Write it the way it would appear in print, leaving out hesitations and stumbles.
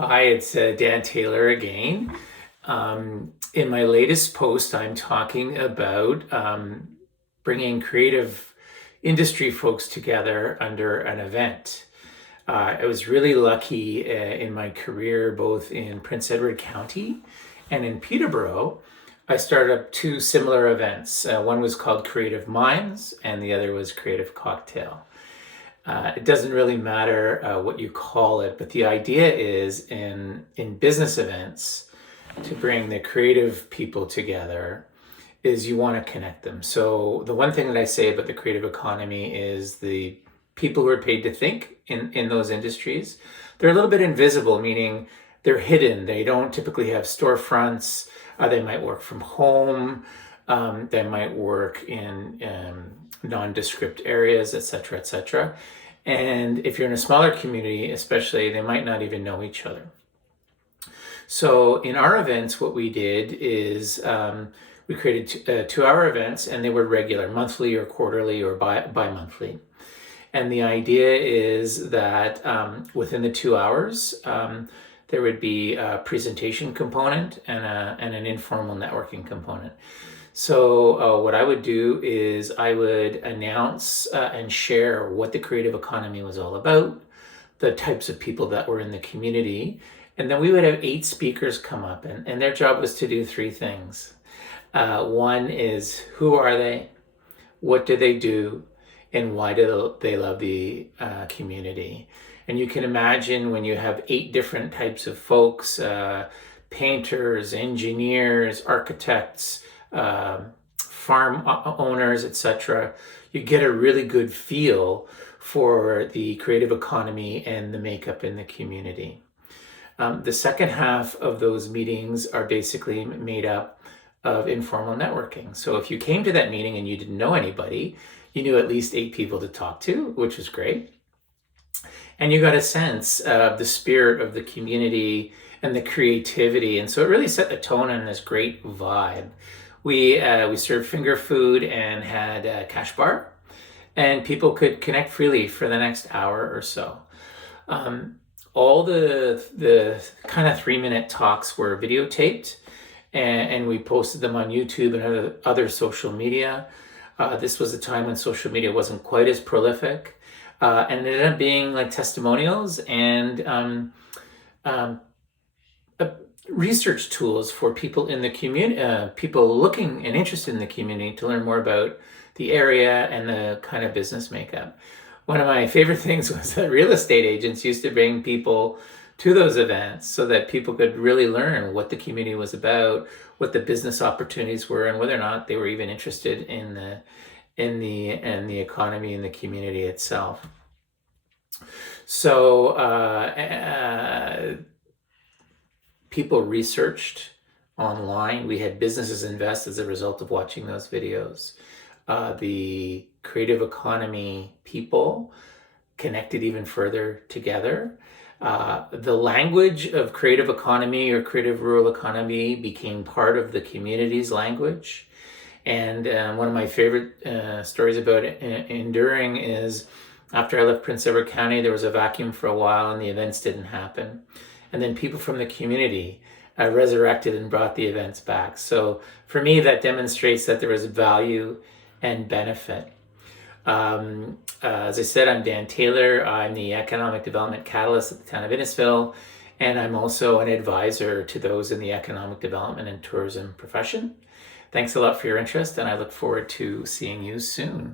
Hi, it's Dan Taylor again. In my latest post, I'm talking about bringing creative industry folks together under an event. I was really lucky in my career, both in Prince Edward County and in Peterborough. I started up two similar events. One was called Creative Minds, and the other was Creative Cocktail. It doesn't really matter what you call it, but the idea is in business events to bring the creative people together is you want to connect them. So the one thing that I say about the creative economy is the people who are paid to think in those industries, they're a little bit invisible, meaning they're hidden. They don't typically have storefronts. They might work from home. They might work in nondescript areas, etc., etc. And if you're in a smaller community, especially, they might not even know each other. So in our events, what we did is we created 2-hour events, and they were regular, monthly or quarterly or bi-monthly. And the idea is that within the 2 hours, there would be a presentation component and an informal networking component. So what I would do is I would announce and share what the creative economy was all about, the types of people that were in the community, and then we would have 8 speakers come up, and their job was to do 3 things. One is, who are they? What do they do? And why do they love the community? And you can imagine when you have 8 different types of folks, painters, engineers, architects, farm owners, etc., you get a really good feel for the creative economy and the makeup in the community. The second half of those meetings are basically made up of informal networking. So if you came to that meeting and you didn't know anybody, you knew at least 8 people to talk to, which was great. And you got a sense of the spirit of the community and the creativity. And so it really set the tone on this great vibe. We served finger food and had a cash bar, and people could connect freely for the next hour or so. All the kind of 3-minute talks were videotaped, and we posted them on YouTube and other social media. This was a time when social media wasn't quite as prolific, and it ended up being like testimonials and research tools for people in the community, people looking and interested in the community to learn more about the area and the kind of business makeup. One of my favorite things was that real estate agents used to bring people to those events so that people could really learn what the community was about, what the business opportunities were, and whether or not they were even interested in the economy and the community itself. So people researched online. We had businesses invest as a result of watching those videos. The creative economy people connected even further together. The language of creative economy or creative rural economy became part of the community's language. And one of my favorite stories about enduring is after I left Prince Edward County, there was a vacuum for a while and the events didn't happen. And then people from the community resurrected and brought the events back. So for me, that demonstrates that there was value and benefit. As I said, I'm Dan Taylor. I'm the Economic Development Catalyst at the town of Innisfil, and I'm also an advisor to those in the economic development and tourism profession. Thanks a lot for your interest, and I look forward to seeing you soon.